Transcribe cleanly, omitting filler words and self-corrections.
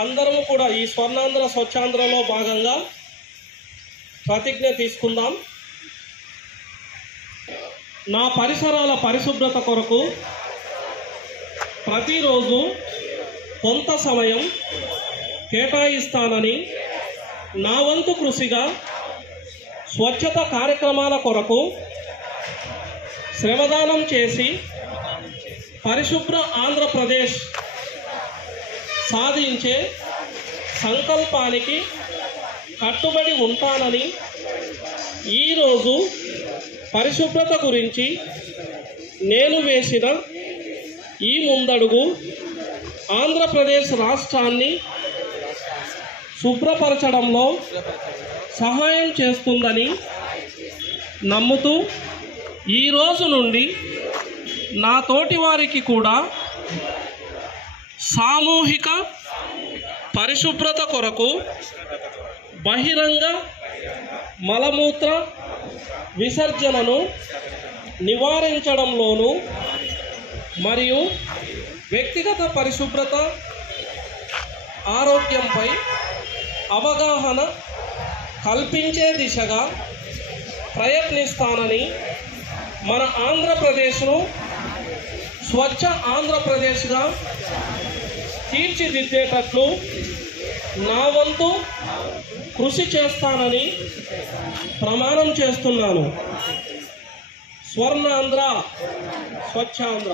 అందరము కూడా ఈ స్వర్ణాంధ్ర స్వచ్ఛాంధ్రలో భాగంగా ప్రతిజ్ఞ తీసుకుందాం. నా పరిసరాల పరిశుభ్రత కొరకు ప్రతిరోజు కొంత సమయం కేటాయిస్తానని, నా వంతు కృషిగా స్వచ్ఛత కార్యక్రమాల కొరకు శ్రమదానం చేసి పరిశుభ్ర ఆంధ్రప్రదేశ్ సాధించే సంకల్పానికి కట్టుబడి ఉంటానని, ఈరోజు పరిశుభ్రత గురించి నేను వేసిన ఈ ముందడుగు ఆంధ్రప్రదేశ్ రాష్ట్రాన్ని శుభ్రపరచడంలో సహాయం చేస్తుందని నమ్ముతూ, ఈ రోజు నుండి నా తోటి వారికి కూడా సామూహిక పరిశుభ్రత కొరకు బహిరంగ మలమూత్ర విసర్జనను నివారించడంలోనూ మరియు వ్యక్తిగత పరిశుభ్రత, ఆరోగ్యంపై అవగాహన కల్పించే దిశగా ప్రయత్నిస్తానని, మన ఆంధ్రప్రదేశ్ను స్వచ్ఛ ఆంధ్రప్రదేశ్గా తీర్చిదిద్దేటట్లు నా వంతు కృషి చేస్తానని ప్రమాణం చేస్తున్నాను. స్వర్ణాంధ్ర స్వచ్ఛాంధ్ర.